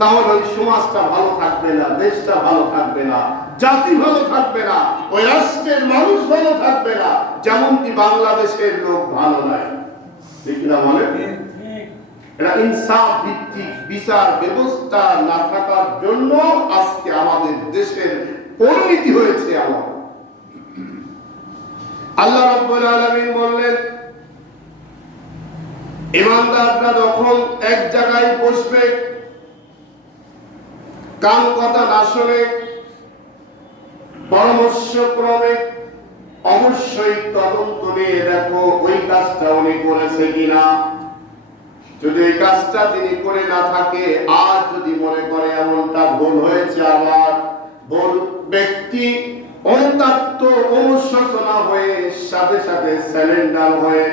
তাহলে ওই সমাজটা ভালো থাকবে না, দেশটা ভালো থাকবে না, জাতি ভালো থাকবে না, ওই রাষ্ট্রের মানুষ ভালো থাকবে না, যেমনটি বাংলাদেশের লোক ভালো নাই। ঠিক না বলে? এটা ইনসাফ ভিত্তিক বিচার ব্যবস্থা না থাকার জন্য আজকে আমাদের দেশের পরিণতি হয়েছে এমন। আল্লাহ রাব্বুল আলামিন বললেন, ইমানদাররা যখন এক জায়গায় বসবে, কান কথা না শুনে পরামর্শক্রমে অবশ্যই তদন্ত নিয়ে দেখো ওই কাজটা উনি করেছে কিনা। যদি এই কাজটা তিনি করে না থাকে, আর যদি মনে করে এমনটা ভুল হয়েছে, আবার ভুল ব্যক্তি অনুতপ্ত অনুশোচনা হয়ে সাথে সাথে স্যালেন্ডার হয়ে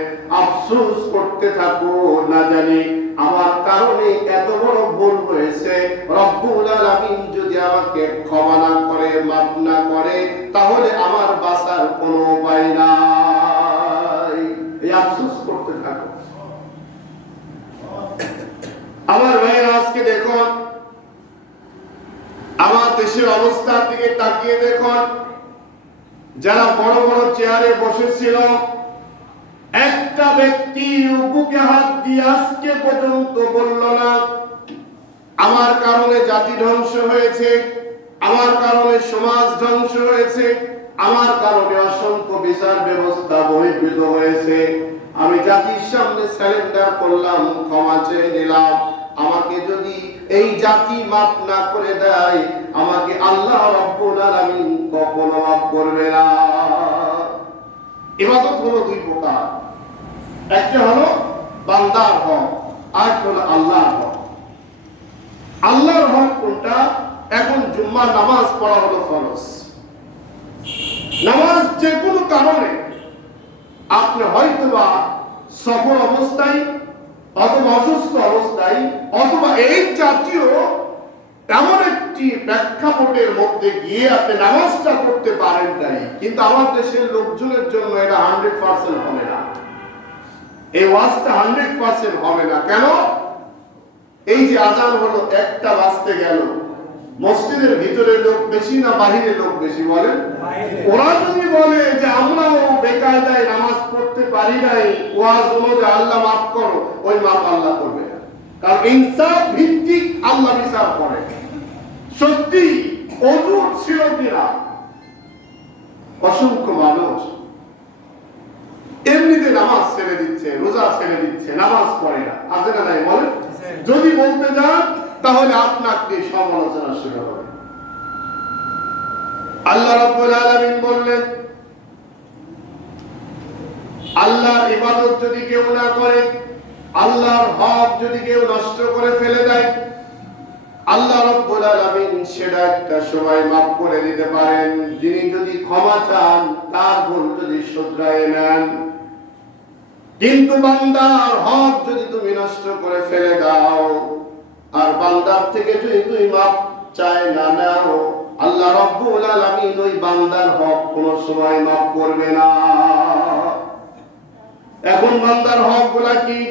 আফসোস করতে থাকো, না জানি আমার কারণে এত বড় ভুল হয়েছে, রব্বুল আলামিন যদি আমাকে ক্ষমা না করে, মাফ না করে, তাহলে আমার বাঁচার কোনো উপায় নাই। এই আফসোস করতে থাকো। আমার ভাইয়েরা, আজকে দেখুন আমার দেশের অবস্থার দিকে তাকিয়ে দেখুন, যারা বড় বড় চেয়ারে বসেছিল, একটা ব্যক্তি বুকে হাত দিয়ে আজকে পর্যন্ত বলল না আমার কারণে জাতি ধ্বংস হয়েছে, আমার কারণে সমাজ ধ্বংস হয়েছে, আমার কারণে অসংখ্য বিচার ব্যবস্থা বহির্ভূত হয়েছে, আমি জাতির সামনে স্যালেন্ডার করলাম, ক্ষমা চেয়ে নিলাম, আমাকে যদি এই জাতি মাফ না করে দেয়, আমাকে আল্লাহ রাব্বুল আলামিন কখনো মাফ করবে না। ইবাদত হলো দুই প্রকার, একটা হলো বান্দার হক, আর হলো আল্লাহর হক। আল্লাহর হক কোনটা? এখন জুম্মার নামাজ পড়া হলো ফরজ। নামাজ যে কোনো কারণে আপনি হয়তোবা সফর অবস্থায় অথবা অসুস্থ অবস্থায় অথবা এই জাতীয় এমন একটি প্রেক্ষাপটের মধ্যে গিয়ে আপনি নামাজটা করতে পারেন নাই, কিন্তু আমার দেশের লোকজনের জন্য এটা 100% হবে না, এই ওয়াজটা 100% হবে না। কেন? এই যে আজান হলো, একটা বাজতে গেল, মসজিদের ভিতরে লোক বেশি না বাহিরে লোক বেশি? বলেন। ওরা যদি বলে যে আমরাও বেকায়দায় নামাজ পড়তে পারি নাই, ওয়াজ অনুযায়ী আল্লাহ মাফ করো, ওই মাফ আল্লাহ করবে না, কারণ ইনসাফ ভিত্তিক আল্লাহ বিচার করে। সত্যি অজুর ছিল কিনা? অসংখ্য মানুষ এমনিতে নামাজ ছেড়ে দিচ্ছে, রোজা ছেড়ে দিচ্ছে, নামাজ পড়ে না, আছে না নাই? বলেন। যদি বলতে যান তাহলে আপনাকে সমালোচনা শুরু হবে। আল্লাহ রাব্বুল আলামিন বললেন, আল্লাহর ইবাদত যদি কেউ না করে, আল্লাহর হক যদি কেউ নষ্ট করে ফেলে দেয়, আল্লাহ রাব্বুল আলামিন সেটা একটা সময় মাফ করে দিতে পারেন, যিনি যদি ক্ষমা চান, তার ভুল যদি শুধরায় নেন। কিন্তু বান্দার হক যদি তুমি নষ্ট করে ফেলে দাও, আর বান্দার থেকে যদি তুমি মাফ চাই না নাও, আল্লাহ রাব্বুল আলামিন ওই বান্দার হক কোনো সময় মাফ করবে না। এখন বান্দার হকগুলা কি?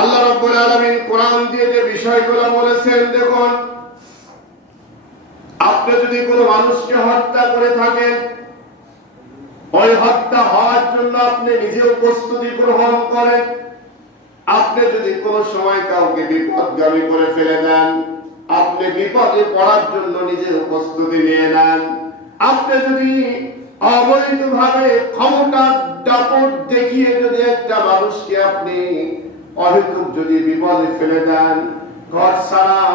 আল্লাহ রাব্বুল আলামিন কোরআন দিয়ে যে বিষয়গুলো বলেছেন, দেখুন, আপনি যদি কোনো মানুষকে হত্যা করে থাকেন, ওই হত্যা হওয়ার জন্য আপনি নিজেও প্রস্তুতি গ্রহণ করেন। আপনি যদি কোনো সময় কাউকে বিপদগামী করে ফেলে দেন, আপনি বিপদে পড়ার জন্য নিজেও প্রস্তুতি নিয়ে নেন। আপনি যদি অবৈধভাবে ক্ষমতার দাপট দেখিয়ে যদি একটা মানুষকে আপনি অহেতুক যদি বিপদে ফেলে দেন, ঘর ছাড়ান,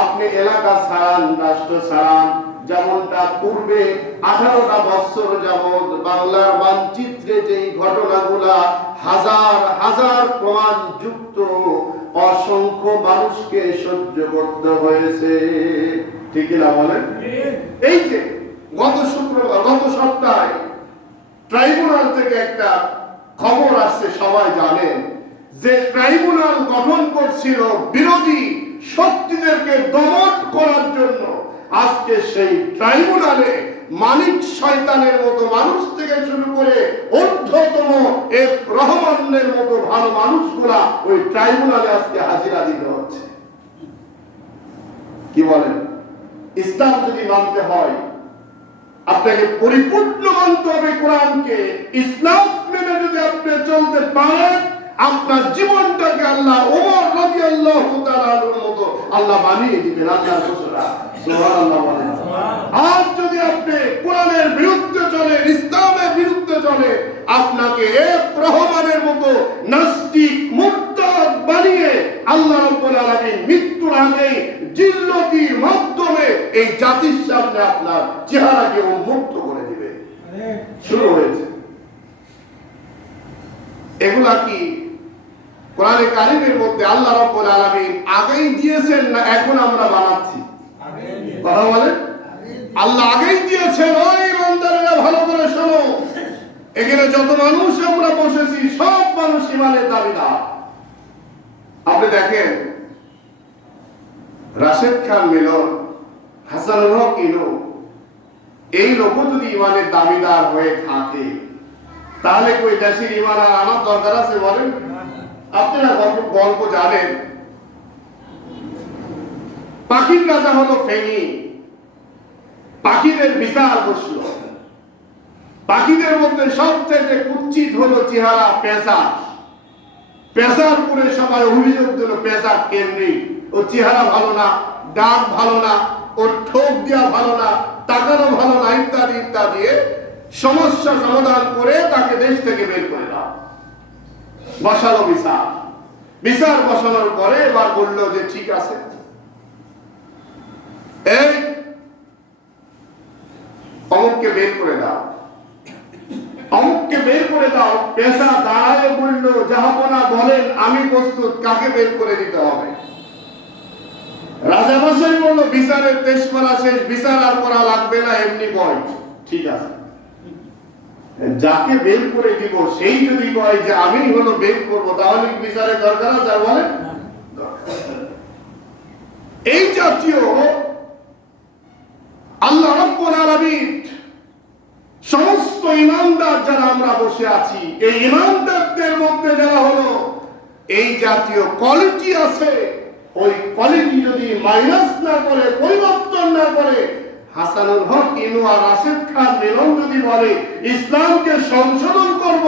আপনি এলাকা ছাড়ান, রাষ্ট্র ছাড়ান, যেমনটা পূর্বে 18টা বছর যাবৎ বাংলার মানচিত্রে যেই ঘটনাগুলা হাজার হাজার প্রমাণ যুক্ত অসংখ্য মানুষকে সহ্য করতে হয়েছে, ঠিক না বলেন? এই যে গত সপ্তাহে ট্রাইব্যুনাল থেকে একটা খবর আসছে, সবাই জানেন, যে ট্রাইব্যুনাল গঠন করছিল বিরোধী শক্তিদেরকে দমন করার জন্য। আজকে সেই ট্রাইব্যুনালে মানিক শয়তানের মতো মানুষ থেকে শুরু করে ঊর্ধ্বতম এক রহমানের মতো ভালো মানুষগুলা ওই ট্রাইব্যুনালে আজকে হাজিরা দিতে হবে। বলেন? ইসলাম যদি মানতে হয় আপনাকে পরিপূর্ণ মানতে হবে কোরআনকে। ইসলাম মেনে যদি আপনি চলতে পারেন, আপনার জীবনটাকে আল্লাহ ওমর রাদিয়াল্লাহু তাআলার মতো আল্লাহ বানিয়ে দিবেন। আল্লাহর ঘোষণা, সুবহানাল্লাহ বলেন। আর যদি আপনি কোরআনের বিরুদ্ধে চলেন, ইসলামের বিরুদ্ধে চলে, আপনাকে এক রহমানের মতো নাস্তিক মুরতাদ বানিয়ে আল্লাহ রাব্বুল আলামিন মৃত্যুর আগে জিল্লতির মাধ্যমে এই জাতির সামনে আপনার চেহারাকে উন্মুক্ত করে দিবে। শুরু হয়েছে। এগুলা কি কোরআনে কারিমের মধ্যে আল্লাহ রাব্বুল আলামিন আগেই দিয়েছেন না এখন আমরা বানাচ্ছি? কথা বলেন। আল্লাহ আগেই দিয়েছেন। ওই ইমানদারেরা ভালো করে শোনো, এখানে যত মানুষ আমরা বসেছি সব মানুষ ইমানের দাবিদার। আপনি দেখেন রাশেদ খান মিলন, হাসানুল হক ইনু, এই লোকও যদি ইমানের দাবিদার হয়ে থাকে তাহলে কই দেশের ইমান আনার দরকার আছে বলেন? আপনারা গল্প জানেন, পাখির রাজা হলো ফেনী। পাখিদের বিচার বসলো। পাখিদের মধ্যে সবচেয়ে কুৎসিত হলো চেহারা পেঁচা। পেঁচার উপরে সবাই অভিযোগ দিল পেঁচার কেন্দ্রিক, ও চেহারা ভালো না, ডাক ভালো না, ওর ঠোক দেওয়া ভালো না, তাকানো ভালো না, ইত্যাদি ইত্যাদি সমস্যা সমাধান করে তাকে দেশ থেকে বের করে দাও। বসালো বিচার। বিচার বসানোর পরে এবার বললো যে ঠিক আছে, এই অমুককে বের করে দাও, অমুককে বের করে দাও। পেশা দাঁড়ায় বললো, জাহাপনা বলেন আমি প্রস্তুত, কাকে বের করে দিতে হবে? রাজা মশাই বললো বিচারের তেজপাড়া শেষ, বিচার আর করা লাগবে না, এমনি বল। ঠিক আছে, যাকে বের করে দিব সেই যদি কয় যে আমি হলো বের করবো, তাহলে বিচারের দরকার আছে? বলে এই জাতীয় আল্লাহ রাব্বুল আলামিন সমস্ত ইমানদার যারা আমরা বসে আছি, এই ইমানদারদের মধ্যে যারা হলো এই জাতীয় কোয়ালিটি আছে, ওই কোয়ালিটি যদি মাইনাস না করে, পরিবর্তন না করে, হাসানুল হক ইনু আর রাশেদ খান মিলন যদি বলে ইসলামকে সংশোধন করব,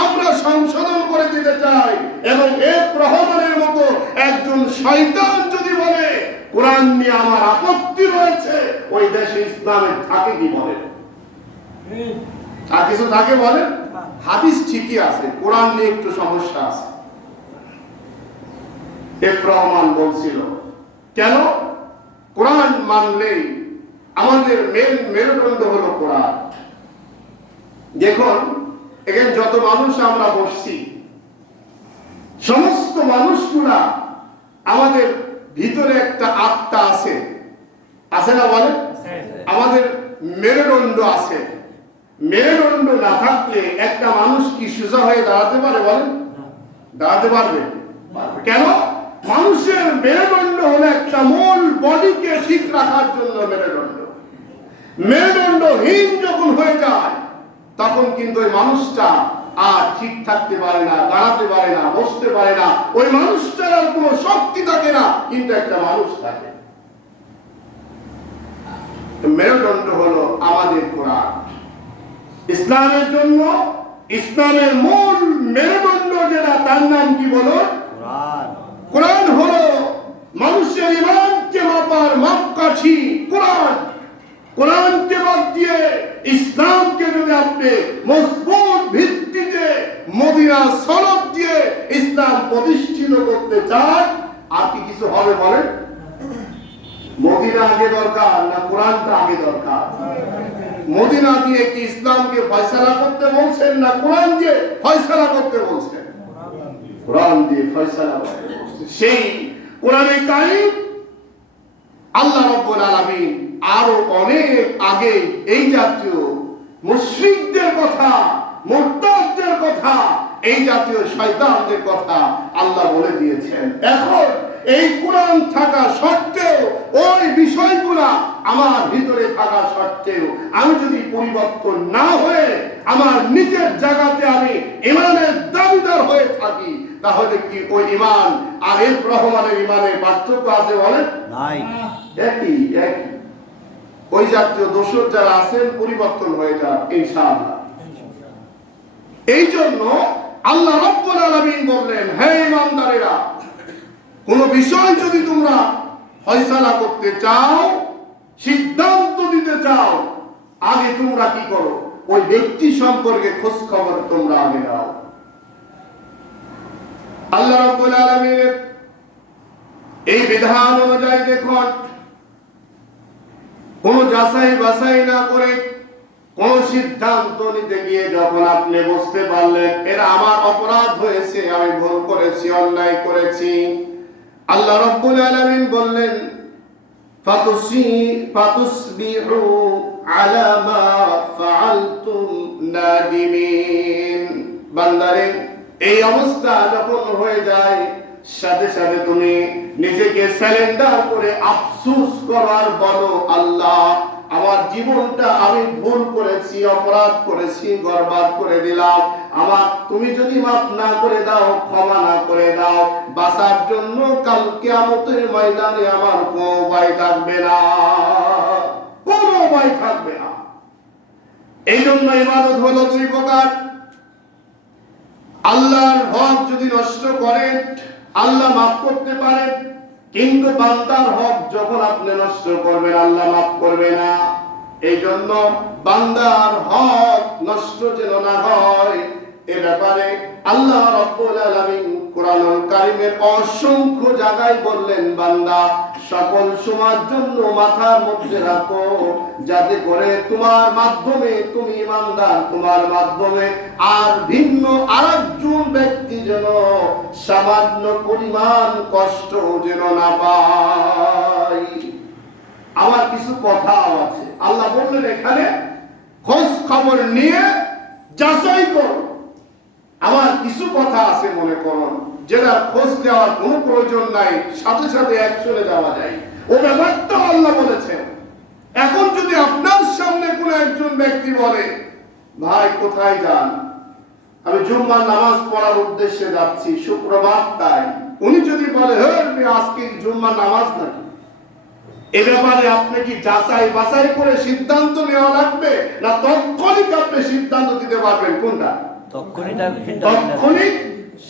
আমরা সংশোধন করে দিতে চাই, এবং এক রহমানের মতো একজন শয়তান যদি বলে কোরআন নিয়ে আমার আপত্তি রয়েছে, ওই দেশে ইসলামের থাকে কি বলেন? আর কিছু থাকে বলেন? হাদিস ঠিকই আছে, কোরআন নিয়ে একটু সমস্যা আছে। রহমান বলছিল কেন কোরআন মানলেই আমাদের মেরুদণ্ড হলো কোরআন। দেখুন এখানে যত মানুষ আমরা বসছি, সমস্ত মানুষগুলা আমাদের ভিতরে একটা আত্মা আছে, আছে না বলেন? আমাদের মেরুদণ্ড আছে। মেরুদণ্ড না থাকলে একটা মানুষ কি সোজা হয়ে দাঁড়াতে পারে বলেন? দাঁড়াতে পারবে? কেন? মানুষের মেরুদণ্ড হলো একটা মূল বডিকে ঠিক রাখার জন্য মেরুদণ্ড। মেরুদণ্ডহীন যখন হয়ে যায় তখন কিন্তু ওই মানুষটা আর ঠিক থাকতে পারে না, দাঁড়াতে পারে না, বসতে পারে না, ওই মানুষটার আর কোনো শক্তি থাকে না, কিন্তু একটা মানুষ থাকে। মেরুদণ্ড হলো আমাদের কোরআন। ইসলামের জন্য ইসলামের মূল মেরুদণ্ড যেটা, তার নাম কি বলো? কোরআন। কোরআন হলো মানুষের ঈমানকে মাপার মাপকাঠি কোরআন। কোরআনকে বাদ দিয়ে ইসলামকে যদি আপনি মজবুত ভিত্তিতে মদিনা সনদ দিয়ে ইসলাম প্রতিষ্ঠিত করতে চান, আর কি কিছু হবে বলেন? মদিনা আগে দরকার না কোরআনটা আগে দরকার? মদিনা দিয়ে কি ইসলামকে ফয়সালা করতে বলছেন না কোরআন দিয়ে ফয়সালা করতে বলছেন? কোরআন দিয়ে ফয়সালা করতে বলছেন। সেই কোরআনে কারীম আল্লাহ রাব্বুল আলামিন আরো অনেক আগে এই জাতীয় মুশরিকদের কথা, মুরতাদদের কথা, এই জাতীয় শয়তানদের কথা আল্লাহ বলে দিয়েছেন। এখন এই কোরআন থাকা সত্ত্বেও, ওই বিষয়গুলা আমার ভিতরে থাকা সত্ত্বেও আমি যদি পরিবর্তন না হয়ে আমার নিজের জায়গাতে আমি ঈমানের দাবিদার হয়ে থাকি, তাহলে কি ওই ঈমান আর রহমানের ঈমানের পার্থক্য আছে বলেন? নাই। একই। ওই জাতীয় দোষর যারা আছেন পরিবর্তন হয়ে যান ইনশাআল্লাহ। এই জন্য আল্লাহ রাব্বুল আলামিন বললেন, হে ঈমানদারেরা, কোন বিষয় যদি তোমরা ফয়সালা করতে চাও, সিদ্ধান্ত দিতে চাও, আগে তোমরা কি করো? ওই ব্যক্তি সম্পর্কে খোঁজ খবর তোমরা আগে নাও। আল্লাহ রাব্বুল আলামিনের এই বিধান অনুযায়ী দেখুন, কোন যাচাই বাছাই না করে কোন সিদ্ধান্ত নিতে গিয়ে যখন আপনি বুঝতে পারলেন এটা আমার অপরাধ হয়েছে, আমি ভুল করেছি, অন্যায় করেছি, আল্লাহ রাব্বুল আলামিন বললেন ফাতুসবিহু আলা মা ফাআলতুম নাদিমিন। বান্দারে, এই অবস্থা যখন হয়ে যায়, সাথে সাথে তুমি নিজেকে সারেন্ডার করে আফসোস করার বলো, আল্লাহ আমার জীবনটা আমি ভুল করেছি, অপরাধ করেছি, বরবাদ করে দিলাম, আমার তুমি যদি মাফ না করে দাও, ক্ষমা না করে দাও, বাঁচার জন্য কাল কিয়ামতের ময়দানে আমার কোনো উপায় থাকবে না, কোনো উপায় থাকবে না। এই জন্য ইবাদত হলো দুই প্রকার। আল্লাহর হক যদি নষ্ট করেন আল্লাহ মাফ করতে পারেন, কিন্তু বান্দার হক যখন আপনি নষ্ট করবেন আল্লাহ মাফ করবে না। এই জন্য বান্দার হক নষ্ট যেন না হয়, এ ব্যাপারে আল্লাহ রাব্বুল আলামিন কোরআনুল কারীমের অসংখ্য জায়গায় বললেন, বান্দা সকল সময়ের জন্য মাথার মধ্যে রাখো, যাতে করে তোমার মাধ্যমে তুমি ইমানদার, তোমার মাধ্যমে আর ভিন্ন আরেকজন ব্যক্তি যেন সামান্য পরিমাণ কষ্ট যেন না পায়। আমার কিছু কথা আছে, আল্লাহ বললেন এখানে খোঁজ খবর নিয়ে যাচাই করো। আমার কিছু কথা আছে মনে করুন, যেটা খোঁজ নেওয়ার কোনো প্রয়োজন নাই, সাথে সাথে অ্যাকশনে যাওয়া যায়, ও ব্যাপারটা আল্লাহ বলেছেন। এখন যদি আপনার সামনে কোনো একজন ব্যক্তি বলে, ভাই কোথায় যান? আমি জুম্মার নামাজ পড়ার উদ্দেশ্যে যাচ্ছি, শুক্রবার তাই। উনি যদি বলে, হে আজকে জুম্মার নামাজ নাকি, এ ব্যাপারে আপনি কি যাচাই বাছাই করে সিদ্ধান্ত নেওয়া লাগবে, না তৎক্ষণিক আপনি সিদ্ধান্ত দিতে পারবেন? কোনটা? তৎক্ষণিক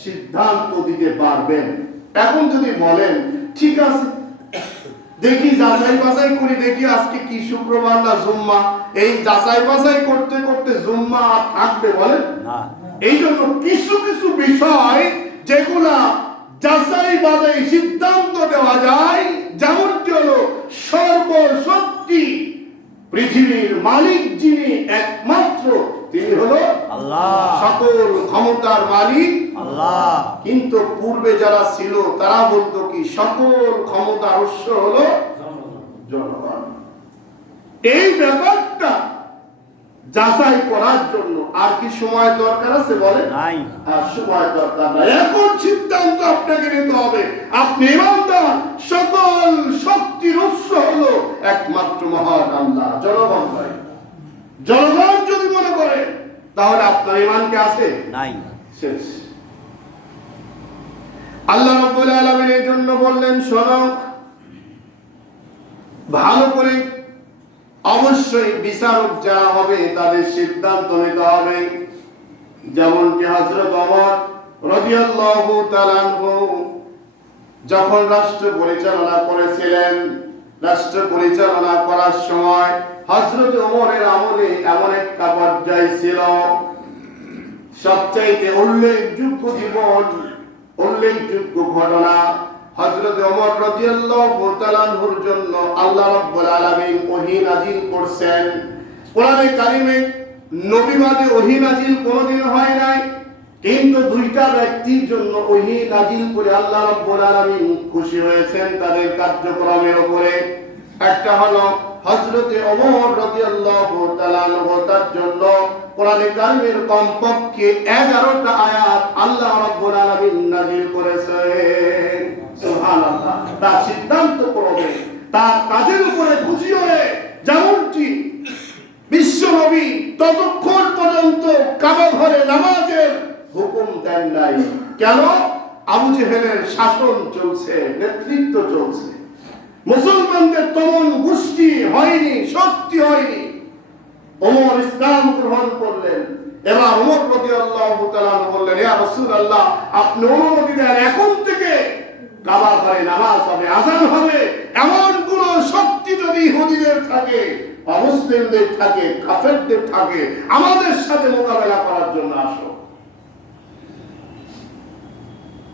সিদ্ধান্ত দিতে পারবেন। এখন যদি বলেন ঠিক আছে দেখি যাচাই বাছাই করি, দেখি আজকে কি শুক্রবার না জুম্মা, এই যাচাই বাছাই করতে করতে জুম্মা থাকবে বলেন না। এই জন্য কিছু কিছু বিষয় যেগুলা যাচাই বাছাই সিদ্ধান্ত দেওয়া যায়, যেমনটি হলো সর্বশক্তি পৃথিবীর মালিক যিনি একমাত্র, তিনি হলো আল্লাহ, সকল ক্ষমতার মালিক আল্লাহ। কিন্তু পূর্বে যারা ছিল তারা বলতো কি, সকল ক্ষমতার উৎস হলো জনগণ। এই ব্যাপারটা যাচাই করার জন্য আর কি সময় দরকার আছে বলেন? নাই, আর সময় দরকার নাই। এখন সিদ্ধান্ত আপনাকে নিতে হবে, আপনি ইমানদার, সকল শক্তির উৎস হলো একমাত্র মহান আল্লাহ। জনগণ ভাই, জনগণ যদি মনে করে তাহলে আপনার ঈমান কি আছে? নাই, শেষ। আল্লাহ রাব্বুল আলামিন এর জন্য বললেন, শোনো ভালো করে, অবশ্যই বিচারক যারা হবে তাদের সিদ্ধান্ত নিতে হবে। যেমন কি হযরত ওমর রাদিয়াল্লাহু তাআলা আনহু যখন রাষ্ট্র পরিচালনা করেছিলেন, রাষ্ট্র পরিচালনা করার সময় হযরত ওমরের আমলে এমন একটা পর্যায় ছিল, সবচাইতে উল্লেখযোগ্য জীবন, উল্লেখযোগ্য ঘটনা। হযরত ওমর রাদিয়াল্লাহু তাআলা আনহুর জন্য আল্লাহ রাব্বুল আলামিন ওহী নাযিল করছেন। কোরআনে কারিমে নবীবাদে ওহী নাযিল কোনদিন হয় নাই, কিন্তু দুইটা ব্যক্তির জন্য ওহী নাযিল করে আল্লাহ রাব্বুল আলামিন খুশি হয়েছেন তাদের কার্যক্রমের উপরে। একটা হলো হযরত ওমর রাদিয়াল্লাহু তাআলা আনহু, তার জন্য কোরআনে কারিমের কমপক্ষে 11টা আয়াত আল্লাহ রাব্বুল আলামিন নাযিল করেছেন। সুবহানাল্লাহ। তার সিদ্ধান্ত করবে, তার কাজের উপরে খুশি হয়ে, যেমনটি বিশ্ব নবী ততক্ষণ পর্যন্ত কাবা ঘরে নামাজের হুকুম দেন নাই। কেন? আবু জেহেলের শাসন চলছে, নেতৃত্ব চলছে, মুসলমানদের তেমন গোষ্ঠী হয়নি, শক্তি হয়নি। ওমর ইসলাম গ্রহণ করলেন। এবার ওমর রাদিয়াল্লাহু তাআলা বললেন, ইয়া রাসূলুল্লাহ, আপনি অনুমতি দেন, এখন থেকে কাবা ঘরে নামাজ হবে, আযান হবে। এমন কোন শক্তি যদি ইহুদিদের থাকে, অমুসলিমদের থাকে, কাফেরদের থাকে, আমাদের সাথে মোকাবেলা করার জন্য আসো।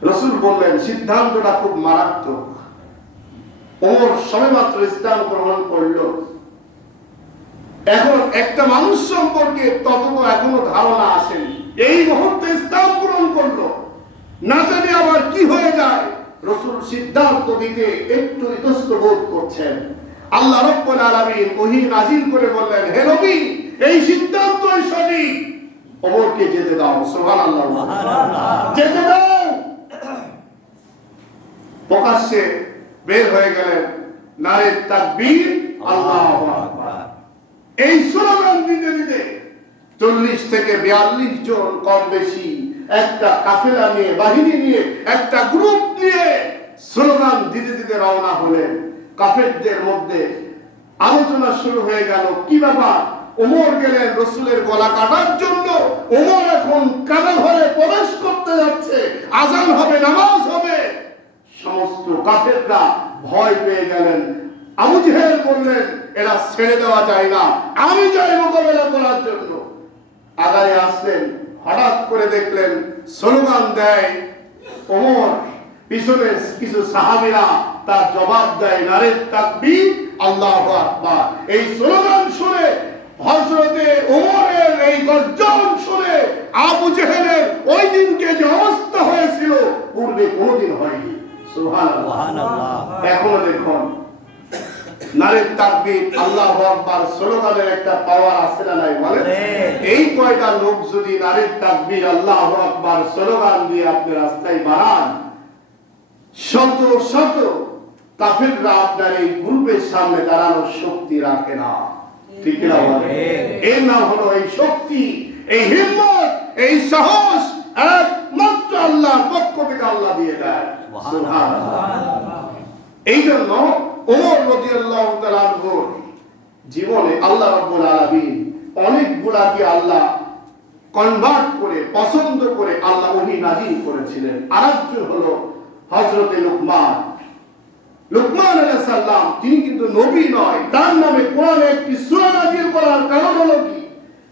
রাসূল বললেন, সিদ্ধান্তটা খুব মারাত্মক। ওমর সবেমাত্র ইসলাম গ্রহণ করলো। এখন একটা মানুষ সম্পর্কে ততটা এখনো ধারণা আসেনি, এই মুহূর্তে ইসলাম গ্রহণ করলো, না জানি আবার কি হয়ে যায়। রাসূল সিদ্ধান্ত দিতে একটু ইতস্ত বোধ করছেন। আল্লাহ রাব্বুল আলামিন ওহী নাযিল করে বললেন, হে নবী, এই সিদ্ধান্তই সঠিক, ওমরকে যেতে দাও। সুবহানাল্লাহ, যেতে দাও। প্রকাশ্যে বের হয়ে গেলেন, নারে তাকবীর, আল্লাহু আকবার। এই স্লোগান দিতে দিতে 40 থেকে 42 জন কম বেশি একটা কাফেলা নিয়ে, বাহিনী নিয়ে, একটা গ্রুপ নিয়ে স্লোগান দিতে দিতে রওনা হলেন। কাফেরদের মধ্যে আলোচনা শুরু হয়ে গেল, কি ব্যাপার? ওমর গেলেন রাসূলের গলা কাটার জন্য, ওমর এখন কাবা ঘরে প্রবেশ করতে যাচ্ছে, আযান হবে, নামাজ হবে। সমস্ত কাফেররা ভয় পেয়ে গেলেন। আবু জেহেল বললেন, এরা ছেড়ে দেওয়া যায় না, আমি যাই মোকাবেলা করার জন্য। আগারে আসলেন, হঠাৎ করে দেখলেন স্লোগান দেয় ওমর, পিছনে কিছু সাহাবীরা তার জবাব দেয়, নারে তাকবীর, আল্লাহু আকবার। এই স্লোগান শুনে, হযরতে ওমরের এই গর্জন শুনে আবু জেহেলের ওই দিনকে যে অবস্থা হয়েছিল পূর্বে কোনোদিন হয়নি। সুবহানাল্লাহ। এখনো দেখুন, নারে তাকবীর, আল্লাহু আকবার স্লোগানের একটা পাওয়ার আছে না নাই বলেন? এই কয়টা লোক যদি নারে তাকবীর, আল্লাহু আকবার স্লোগান দিয়ে আপনি রাস্তায় বাড়ান, শত শত কাফেররা আপনার এই গ্রুপের সামনে দাঁড়ানোর শক্তি রাখে না। ঠিক না? এর নাম হলো এই শক্তি, এই হিম্মত, এই সাহস একমাত্র আল্লাহর পক্ষ থেকে আল্লাহ দিয়ে দেয়। সুবহানাল্লাহ। এই জন্য ওমর রাদিয়াল্লাহু তাআলা আনহুর জীবনে আল্লাহ রাব্বুল আলামিন অনেকগুলাকে আল্লাহ কনভার্ট করে, পছন্দ করে আল্লাহ ওহী নাযিল করেছিলেন। আরেকজন হলো হযরতে লুকমান। লুকমান আলাইহিস সালাম, তিনি কিন্তু নবী নয়, তার নামে কোরআনে একটি সূরা নাযিল করার কারণ হলো কি?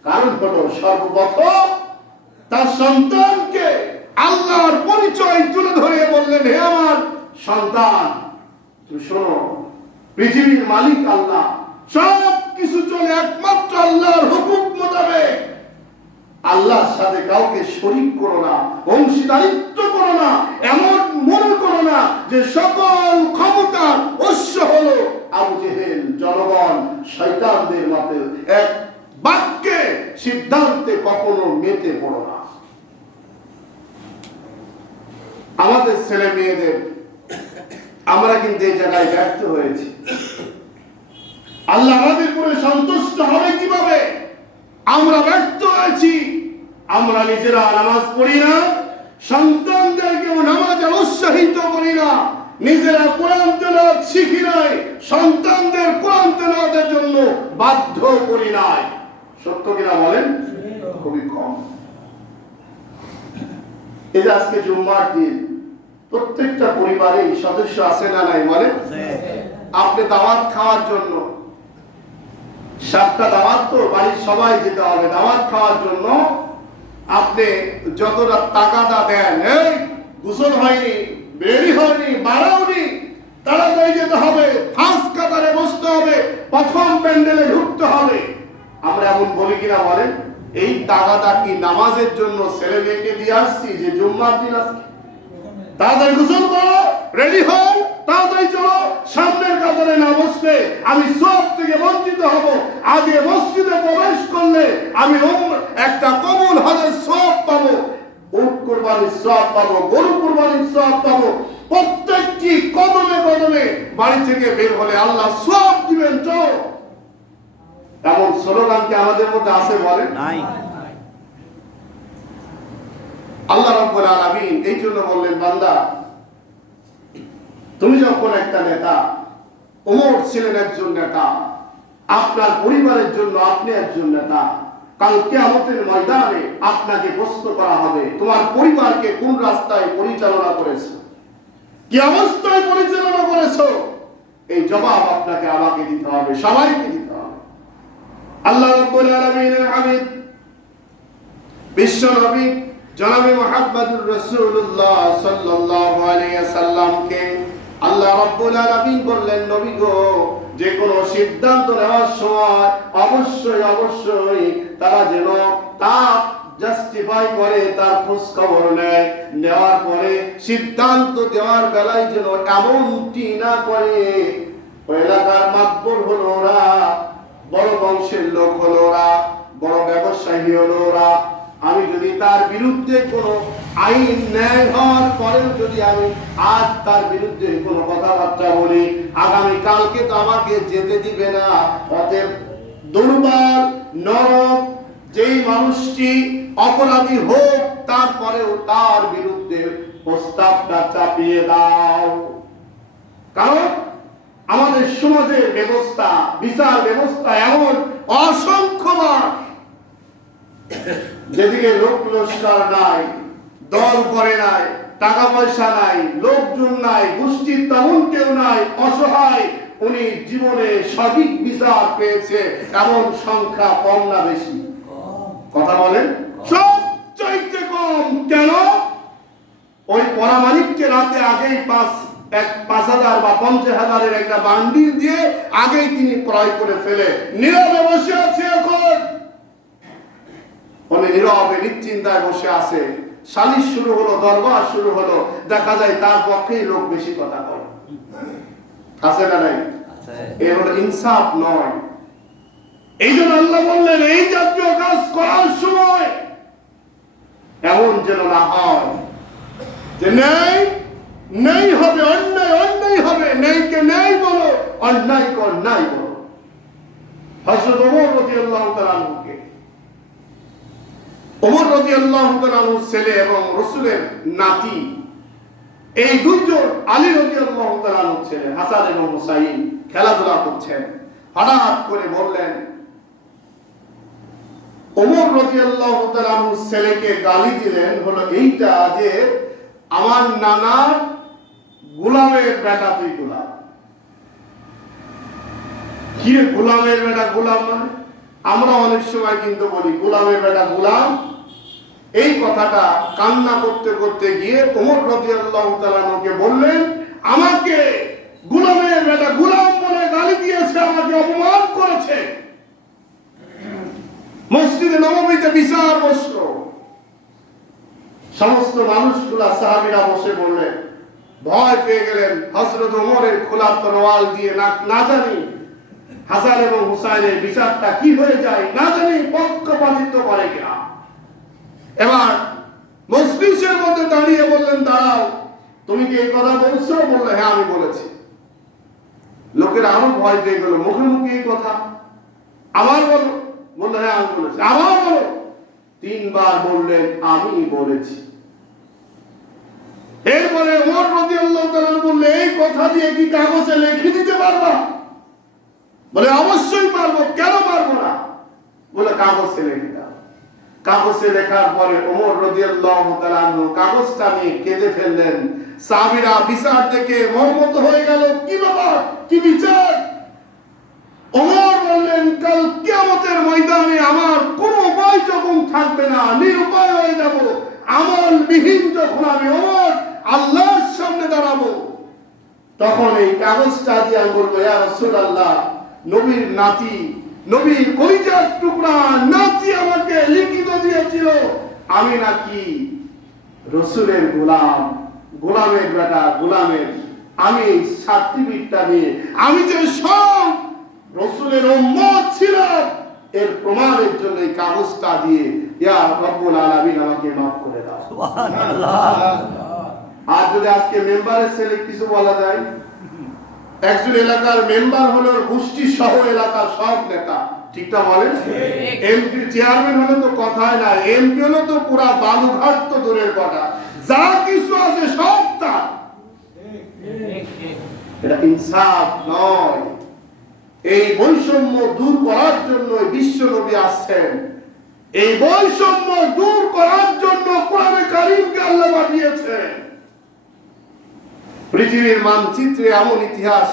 কারণ হলো সর্বপ্রথম তার সন্তানকে আল্লাহর পরিচয় তুলে ধরে বললেন, হে আমার সন্তান, তুমি শোনো, পৃথিবীর মালিক আল্লাহ, সব কিছু চলে একমাত্র আল্লাহর হুকুম মোতাবেক। আল্লাহর সাথে কাউকে শরীক করো না, অংশীদারিত্ব করো না, এমন মনে করো না যে সকল ক্ষমতার উৎস হলো আবু জেহেল, জনগণ, শয়তানদের মতে। এক বাক্যে সিদ্ধান্তে কখনো মেতে পড়ো না। আমাদের ছেলে মেয়েদের আমরা কিন্তু এই জায়গায় ব্যর্থ হয়েছি। আল্লাহ আমাদের উপরে সন্তুষ্ট হবে কিভাবে? আমরা ব্যর্থ হয়েছি। আমরা নিজেরা নামাজ পড়ি না, সন্তানদেরকেও নামাজে উৎসাহিত করি না, নিজেরা কোরআন তেলাওয়াত শিখি নাই, সন্তানদের কোরআন তেলাওয়াতের জন্য বাধ্য করি নাই। সত্য কিনা বলেন? খুবই কম। এই যে আজকে জুম্মার দিন, প্রত্যেকটা পরিবারেই সদস্য আছে না নাই বলেন? আপনি দাওয়াত খাওয়ার জন্য, 7টা দাওয়াত তো বাড়ির সবাই যেতে হবে, দাওয়াত খাওয়ার জন্য আপনি যতটা টাকাটা দেন, এই গোসল হয়নি, বেরি হয়নি, বাড়াওনি, তাড়াতাড়ি যেতে হবে, ফার্স্ট কাতারে বসতে হবে, প্রথম প্যান্ডেলে ঢুকতে হবে। আমরা এমন বলি কিনা বলেন? এই টাকাটা কি নামাজের জন্য ছেলে মেয়েকে দিয়ে আসছি যে জুম্মার দিন আজকে তাড়াতাড়ি গোসল করো, রেডি হও, তাড়াতাড়ি চলো, সামনের কাতারে না বসলে আমি সব থেকে বঞ্চিত হব, আগে মসজিদে প্রবেশ করলে আমি একটা কবুল হজের সওয়াব পাবো, উট কুরবানির সওয়াব পাবো, গরু কুরবানির সওয়াব পাবো। প্রত্যেকটি কদমে কদমে বাড়ি থেকে বের হলে আল্লাহ সওয়াব দিবেন। চলো, এমন স্লোগান কি আমাদের মধ্যে আছে বলেন? নাই। আল্লাহ রাব্বুল আলামিন এই জন্য বললেন, বান্দা তুমি যখন একটা নেতা, ওমর ছিলেন একজন নেতা, আপনার পরিবারের জন্য আপনি একজন নেতা, কাল কিয়ামতের ময়দানে আপনাকে প্রশ্ন করা হবে তোমার পরিবারকে কোন রাস্তায় পরিচালনা করেছো, কি অবস্থায় পরিচালনা করেছো, এই জবাব আপনাকে আমাকে দিতে হবে, সবাইকে দিতে হবে। আল্লাহ রাব্বুল আলামিনের হাবিব বিশ্ব নবী জনাবে মুহাম্মদুর রাসূলুল্লাহ সাল্লাল্লাহু আলাইহি ওয়াসাল্লামকে আল্লাহ রাব্বুল আলামিন বললেন, নবী গো, যে কোনো সিদ্ধান্ত নেওয়ার সময় অবশ্যই তারা যেন তা জাস্টিফাই করে, তার খোঁজ খবর নেয়, নেওয়ার পরে সিদ্ধান্ত দেওয়ার বেলায় যেন এমনটি না করে ওই এলাকার মাতবর হলো ওরা, বড় বংশের লোক হলো ওরা, বড় ব্যবসায়ী হলো ওরা, আমি যদি তার বিরুদ্ধে কোনো আইন ন্যায় হওয়ার পরেও যদি আমি আজ তার বিরুদ্ধে কোনো কথাবার্তা বলি, আগামী কালকে তো আমাকে যেতে দিবে না। অতএব দুর্বল নরম যেই মানুষটি অপরাধী হোক, তারপরেও তার বিরুদ্ধে প্রস্তাবটা চাপিয়ে দাও। কারণ আমাদের সমাজের ব্যবস্থা, বিচার ব্যবস্থা এমন অসংখ্যবার, যেদিকে লোক লস্কর নাই, দল করে নাই, টাকা পয়সা নাই, লোকজন নাই, গোষ্ঠীর তেমন কেউ নাই, অসহায়, উনি জীবনে সঠিক বিচার পেয়েছে এমন সংখ্যা কম না বেশি? কথা বলেন, সবচাইতে কম। কেন? ওই পরামানিককে রাতে আগেই 5,000 বা 50,000 একটা বান্ডিল দিয়ে আগেই তিনি ক্রয় করে ফেলে নীরবে বসে আছে। এখন উনি নীরবে নিশ্চিন্তায় বসে আছে। সালিশ শুরু হলো, দরবার শুরু হলো, দেখা যায় তার পক্ষেই লোক বেশি কথা বলে। আছে না নাই? এ হলো ইনসাফ নয়। এই জন্য আল্লাহ বললেন, এই জাতীয় কাজ করার সময় এমন যেন না হয় যে নেই হবে, অন্যায় হবে, নেইকে নেই বলো, অন্যায়কে অন্যায় বলো। হযরত ওমর রাদিয়াল্লাহু তাআলা আনহুকে, ওমর রাদিয়াল্লাহু তাআলা আনহুর ছেলে এবং রাসূলের নাতি, এই দুইজন আলী রাদিয়াল্লাহু তাআলা আনহুর ছেলে হাসান এবং হুসাইন খেলাধুলা করছেন। হঠাৎ করে বললেন, ওমর রাদিয়াল্লাহু তাআলা আনহুর ছেলেকে গালি দিলেন হলো এইটা যে আমার নানার গোলামের বেটা তুই গোলাম। কি গোলামের বেটা গোলাম? মানে আমরা অনেক সময় কিন্তু বলি গোলামের বেটা গোলাম। এই কথাটা কান্না করতে করতে গিয়ে ওমর রাদিয়াল্লাহু তাআলা আনহুকে বললেন, আমাকে গোলামের বেটা গোলাম বলে গালি দিয়েছে, আমাকে অপমান করেছে। মসজিদে নববীতে বিচার বসলো, সমস্ত মানুষগুলা সাহাবীরা বসে বললেন, ভয় পেয়ে গেলেন। হযরত ওমরের খোলা তরোয়াল দিয়ে না জানি হাসান এবং হুসাইনের বিচারটা কি হয়ে যায়, না জানি পক্ষপাতিত্ব করে কিনা। এবার মজলিসের মধ্যে দাঁড়িয়ে বললেন, দাঁড়াও, তুমি কি এই কথা বলছো? বললে, হ্যাঁ আমি বলেছি। লোকেরা আরো ভয় পেয়ে গেল, মুখে মুখে এই কথা আবার বলো। বললে, হ্যাঁ আমি বলেছি। আবার বলো। 3 বার বললেন, আমি বলেছি। এরপরে ওমর রাদিয়াল্লাহু তাআলা বললেন, এই কথা দিয়ে কি কাগজে লিখে দিতে পারবা? বলে, অবশ্যই পারবো, কেন পারবো না? বলে, কাগজে লিখে দাও। কাগজে লেখার পরে ওমর রাদিয়াল্লাহু তাআলা কাগজটা নিয়ে কেঁদে ফেললেন। সাহাবীরা বিচার দেখে মর্মাহত হয়ে গেল, কি ব্যাপার, কি বিচার? ওমর বললেন, কাল কিয়ামতের ময়দানে আমার কোনো উপায় যখন থাকবে না, নিরুপায় হয়ে যাব, আমলবিহীন যখন আমি ওমর আল্লাহর সামনে দাঁড়াবো, তখন এই কাগজটা দিয়ে আমি বলবো, ইয়া রাসূলুল্লাহ, নবীর নাতি, নবীর কলিজার টুকরা নাতি আমাকে লিখিত দিয়েছিল আমি নাকি রাসূলের গোলাম, গোলামের বেটা গোলামের। আমি এই সার্টিফিকেটটা নিয়ে আমি যে সব রাসূলের উম্মত ছিলাম, এর প্রমাণের জন্য এই কাগজটা দিয়ে ইয়া রব্বুল আলামিন আমাকে মাফ করে দাও। সুবহানাল্লাহ। আর যদি আজকে মেম্বারের ছেলে কিছু বলা যায়, একজন এলাকার মেম্বার হলো গোষ্ঠী সহ এলাকার সব নেতা, ঠিক না বলেন? এমপি চেয়ারম্যান হলে তো কথাই না, এমপি হলে তো পুরা বালুঘাট তো দূরের কথা, যা কিছু আছে সব তার। এটা ইনসাফ নয়। এই বৈষম্য দূর করার জন্য বিশ্ব নবী আসছেন। এই বৈষম্য দূর করার জন্য কোরআনে কারীমকে আল্লাহ পাঠিয়েছেন। পৃথিবীর মানচিত্রে এমন ইতিহাস,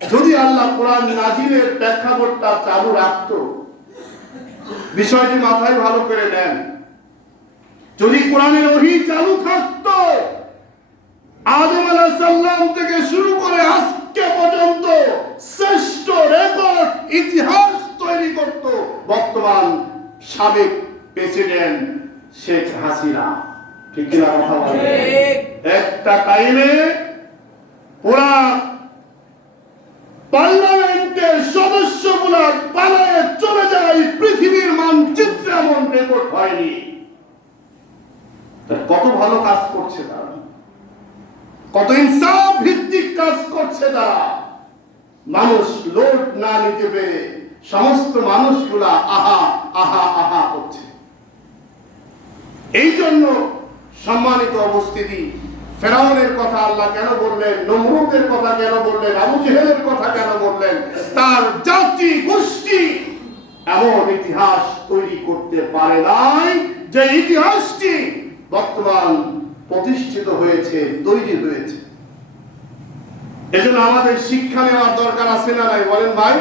যদি আল্লাহ কোরআন নাজিলের প্রেক্ষাপটটা চালু রাখত, বিষয়টি মাথায় ভালো করে নেন, যদি কোরআনের ওহী চালু থাকতো, আদম আলাইহিস সালাম থেকে শুরু করে আজকে পর্যন্ত শ্রেষ্ঠ রেকর্ড ইতিহাস তৈরি করত বর্তমান সাবেক প্রেসিডেন্ট শেখ হাসিনা। ঠিক কিনা কথা বলেন? একটা টাইমে পুরা পার্লামেন্টের সদস্যগুলা পালায়ে চলে যায়, পৃথিবীর মানচিত্রে এমন রেকর্ড হয়নি। কত ভালো কাজ করছে তারা, কত ইনসাফ ভিত্তিক কাজ করছে তারা। মানুষ লোড না নিতে পেরে সমস্ত মানুষগুলা আহা আহা আহা করছে। এই জন্য সম্মানিত উপস্থিতি, ফেরাউনের কথা আল্লাহ কেন বললেন, নমরুদের কথা কেন বললেন, আবু জেহেলের কথা কেন বললেন? তার জাতি গোষ্ঠী এমন ইতিহাস তৈরি করতে পারে নাই যে ইতিহাসটি বর্তমান প্রতিষ্ঠিত হয়েছে, তৈরি হয়েছে। এজন্য আমাদের শিক্ষা নেওয়ার দরকার আছে না নাই বলেন ভাই?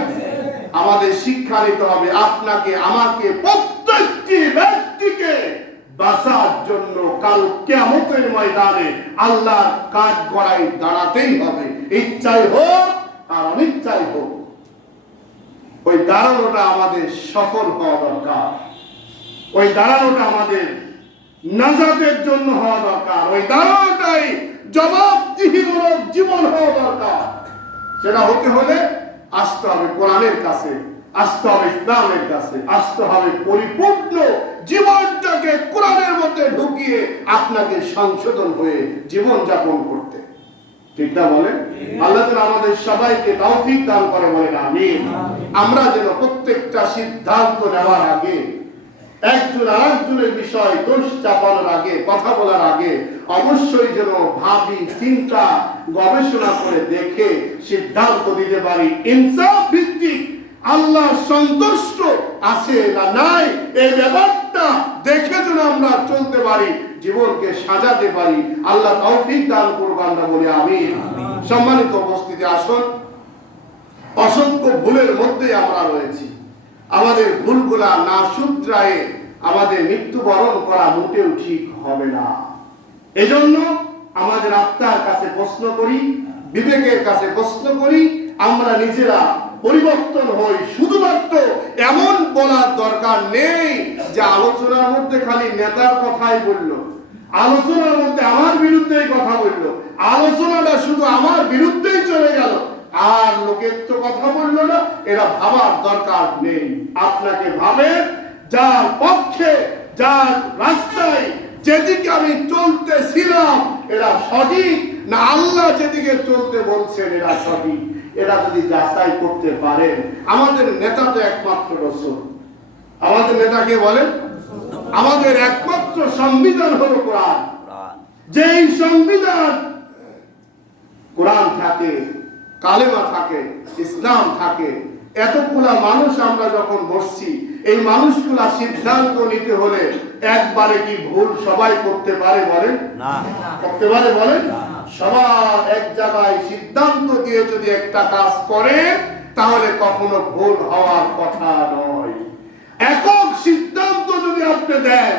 আমাদের শিক্ষা নিতে হবে, আপনাকে আমাকে প্রত্যেকটি ব্যক্তিকে বাঁচার জন্য কাল কিয়ামতের ময়দানে আল্লাহর কাঠ গড়ায় দাঁড়াতেই হবে, ইচ্ছাই হোক আর অনিচ্ছাই হোক। ওই দাঁড়ানোটা আমাদের সফল হওয়া দরকার, ওই দাঁড়ানোটা আমাদের নাজাতের জন্য হওয়া দরকার, ওই দাঁড়ানোটাই জবাবদিহিমূলক জীবন হওয়া দরকার। সেটা হতে হলে আসতে হবে কোরআনের কাছে, আসতে হবে ইসলামের কাছে, আসতে হবে পরিপূর্ণ জীবনটাকে কোরআনের মধ্যে ঢুকিয়ে আপনাকে সংশোধন হয়ে জীবন যাপন করতে। ঠিক না বলেন? আল্লাহ যেন আমাদের সবাইকে তৌফিক দান করে, বলেন আমিন। আমরা যেন প্রত্যেকটা সিদ্ধান্ত নেওয়ার আগে, একজন আরেকজনের বিষয় দোষ চাপানোর আগে, কথা বলার আগে অবশ্যই যেন ভাবি, চিন্তা, গবেষণা করে দেখে সিদ্ধান্ত দিতে পারি ইনসাফ ভিত্তিক, আল্লাহ সন্তুষ্ট আছে না নাই এই ব্যাপারটা দেখে যেন আমরা চলতে পারি, জীবনকে সাজাতে পারি। আল্লাহ তৌফিক দান করুক, আমরা বলি আমিন। সম্মানিত উপস্থিতি, আসুন, অসংখ্য ভুলের মধ্যে আমরা রয়েছি। আমাদের ভুলগুলা না শুধরায়ে আমাদের মৃত্যুবরণ করা মোটেও ঠিক হবে না। এজন্য আমাদের আত্মার কাছে প্রশ্ন করি, বিবেকের কাছে প্রশ্ন করি, আমরা নিজেরা পরিবর্তন হই। শুধুমাত্র এমন বলার দরকার নেই যে আলোচনার মধ্যে খালি নেতার কথাই বলল, আলোচনার মধ্যে আমার বিরুদ্ধেই কথা বলল, আলোচনাটা শুধু আমার বিরুদ্ধেই চলে গেল, আর লোকের তো কথা বললো না, এরা ভাবার দরকার নেই। আপনাকে ভাবে যার পক্ষে, যার রাস্তায়, যেদিকে আমি চলতেছিলাম এরা সঠিক না আল্লাহ যেদিকে চলতে বলছেন এরা সঠিক, এরা যদি যাচাই করতে পারেন। আমাদের নেতা তো একমাত্র রাসূল। আমাদের নেতাকে বলেন, আমাদের একমাত্র সংবিধান হলো কোরআন। যেই সংবিধান, কোরআন থাকে, কালেমা থাকে, ইসলাম থাকে, এতগুলা মানুষ আমরা যখন বসছি, এই মানুষগুলা সিদ্ধান্ত নিতে হলে একবারে কি ভুল সবাই করতে পারে বলেন? না। করতে পারে বলেন? সবাই এক জায়গায় সিদ্ধান্ত দিয়ে যদি একটা কাজ করে তাহলে কখনো ভুল হওয়ার কথা নয়। একক সিদ্ধান্ত যদি আপনি দেন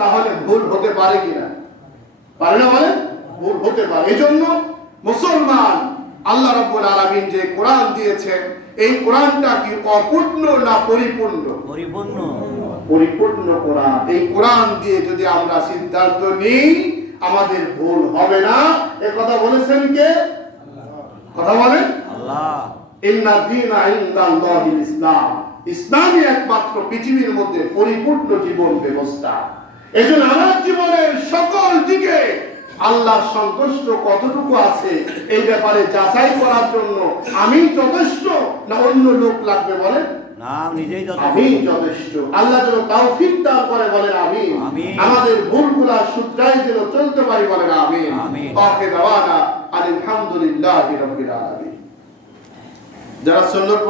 তাহলে ভুল হতে পারে কিনা? পারে না বলেন? ভুল হতে পারে। এজন্য মুসলমান, আল্লাহ রাব্বুল আলামিন যে কোরআন দিয়েছেন, এই কোরআনটা কি অপূর্ণ না পরিপূর্ণ? পরিপূর্ণ। পরিপূর্ণ কোরআন। এই কোরআন দিয়ে যদি আমরা সিদ্ধান্ত নিই আমাদের ভুল হবে না। এই কথা বলেছেন কে? কথা বলেন আল্লাহ। ইন্না দীনা ইনদাল্লাহিল ইসলাম। ইসলামই একমাত্র পৃথিবীর মধ্যে পরিপূর্ণ জীবন ব্যবস্থা। এজন্য আমার জীবনের সকল দিকে আল্লাহর সন্তুষ্ট কতটুকু আছে এই ব্যাপারে যাচাই করার জন্য আমি যথেষ্ট না অন্য লোক লাগবে বলেন? না নিজেই আমি যথেষ্ট। আল্লাহ যেন তৌফিক দান করে, বলেন আমিন। আমিন। আমাদের ভুলগুলা শুধরাই যেন চলতে পারি, বলেন আমিন। আমিন। আখির দাওয়ানা আলহামদুলিল্লাহি রাব্বিল আলামিন। যারা সুন্নাত